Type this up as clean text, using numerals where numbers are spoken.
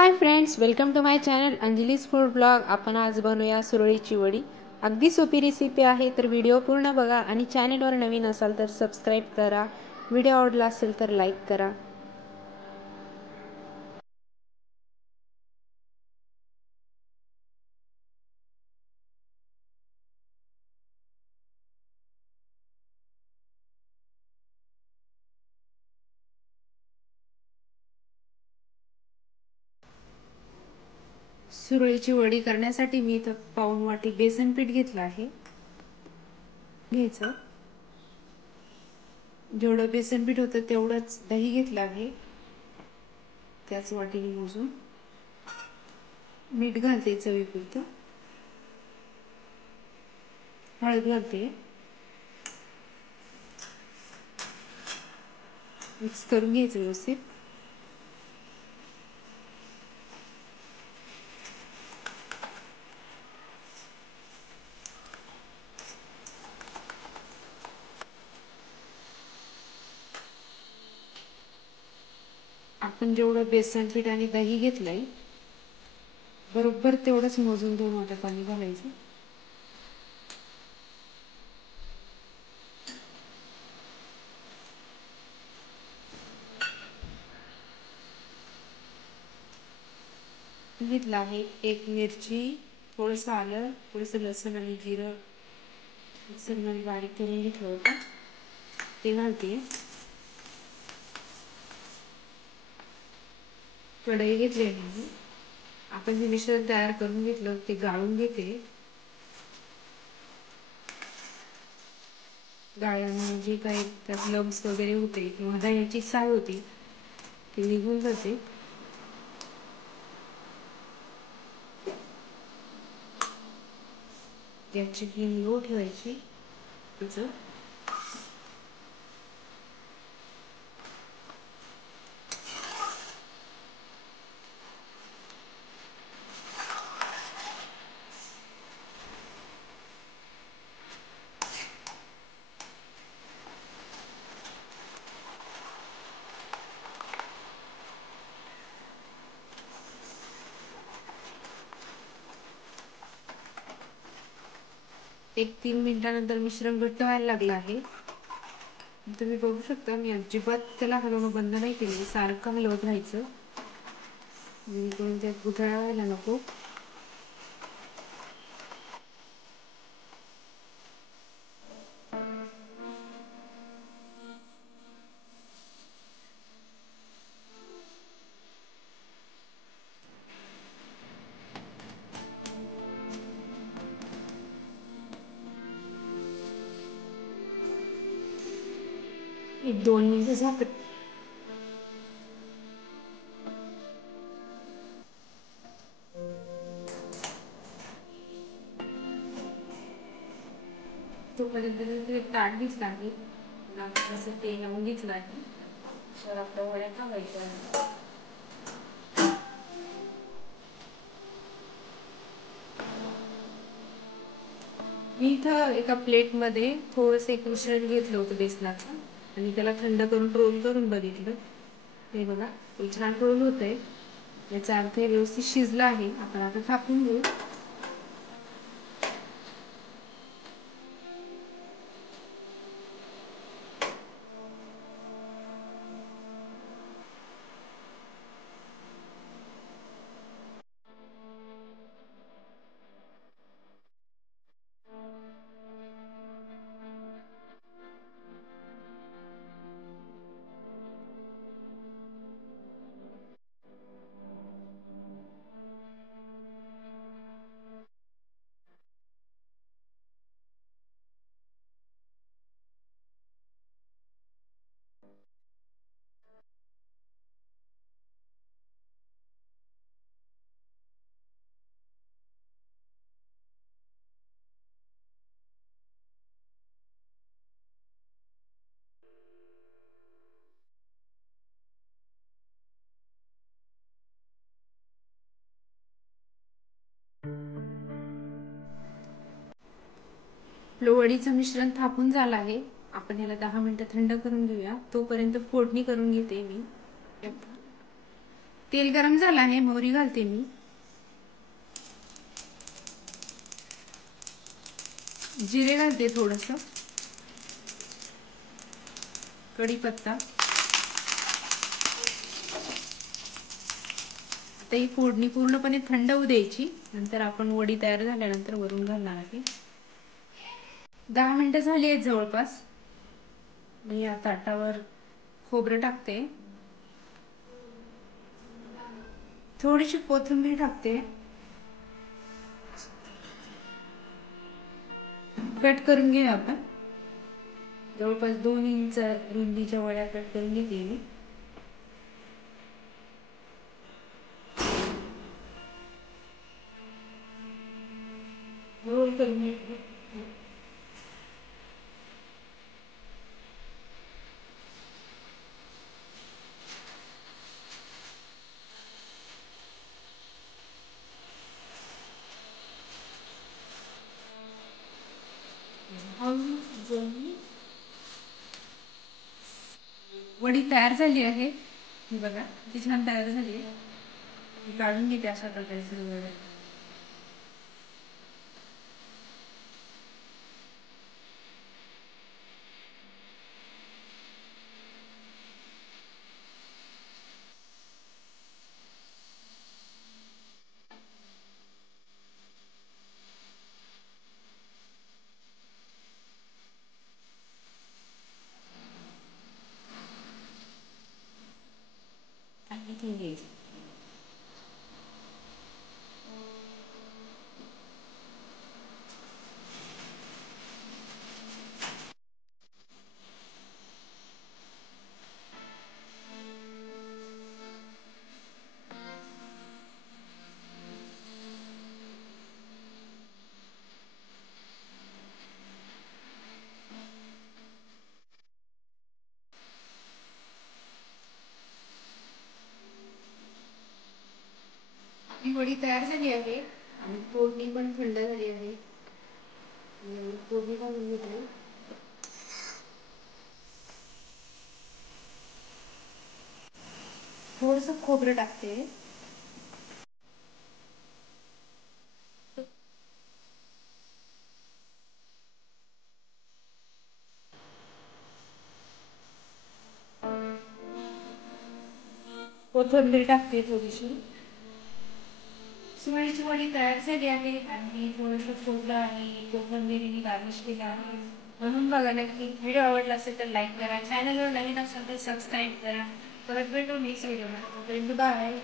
High friends, welcome to my channel Anjali's food blog. आपण आज बनवूया सुरळीची वडी. अगदी सोपी रेसिपी आहे, तर व्हिडिओ पूर्ण बघा आणि चॅनलवर नवीन असाल तर सबस्क्राईब करा. व्हिडिओ आवडला असेल तर लाईक करा. सुरळीची वडी करण्यासाठी मी इथं पाऊण वाटी बेसन पीठ घेतलं आहे. घ्यायचं जेवढं बेसन पीठ होतं तेवढंच दही घेतलं आहे, त्याच वाटीने मोजून. मीठ घालते चवीपुरतं, हळद घालते, मिक्स करून घ्यायचं व्यवस्थित. आपण जेवढं बेसन पीठ आणि दही घेतलंय बरोबर तेवढंच मोजून 2 वाट्या पाणी घालायचं. घेतलं आहे एक मिरची, थोडंसं आलं, थोडंसं लसूण आणि जिरं मिक्सरमध्ये बारीक करून घेतलं होतं, ते घालते. कढई घेतली आहे. आपण जे मिश्रण तयार करून घेतलं ते गाळून घेते. गाळल्याने जे काही त्यात लम्स वगैरे होते किंवा दह्याची साय होती ती निघून जाते. गॅसची फ्लेम लो ठेवायची. त्याचं एक 3 मिनिटानंतर मिश्रण घट्ट व्हायला लागलं आहे. तुम्ही बघू शकता मी अजिबात त्याला हलवणं बंद नाही केले, सारखं हलवत राहायचं जेणेकरून त्यात गुठळ्या व्हायला नको. एक 2 मिनिटं झाकत तोपर्यंत एक ताट घेतलं आहे, असं तेल लावून घेतलं आहे, तर आपल्या वड्या टाकायच्या. मी इथं एका प्लेटमध्ये थोडंसं एक मिश्रण घेतलं होतं बेसनाचं आणि त्याला थंड करून रोल करून बघितलं. हे बघा, ते छान रोल होतंय, याचा अर्थ हे व्यवस्थित शिजलं आहे. आपण आता थापून घेऊ. आपलं वडीचं मिश्रण थापून झालं आहे. आपण याला 10 मिनिटं थंड करून घेऊया. तोपर्यंत फोडणी करून घेते मी. तेल गरम झालं आहे, मोहरी घालते मी. जिरे घालते थोडंसं, कढीपत्ता. आता ही फोडणी पूर्णपणे थंड होऊ द्यायची. नंतर आपण वडी तयार झाल्यानंतर वरून घालणार आहे. 10 मिनिटं झाली आहेत जवळपास. मी या ताटावर खोबरं टाकते, थोडीशी कोथिंबीर टाकते, कट करून घेऊया आपण. जवळपास 2 इंच रुंदीच्या वड्या कट करून घेते मी. रोल करून घेते. वडी तयार झाली आहे. बघा ती छान तयार झाली आहे. काढून घेते अशा प्रकारे सर्व. आणि ती घ्यायची. ही वडी तयार झाली आहे आणि फोडणी पण थंड झाली आहे. फोडणी घालून घेते. थोडंसं खोबरं टाकते, कोथिंबीर टाकते थोडीशी. सुरळीची वडी तयार झाली आहे आणि थोडंसं खोबरं आणि कोथिंबीर गार्निश केलं आहे. म्हणून बघा नक्की. व्हिडिओ आवडला असेल तर लाईक करा, चॅनलवर नवीन असेल तर सबस्क्राईब करा. परत भेटू नेक्स्ट व्हिडिओमध्ये. बाय.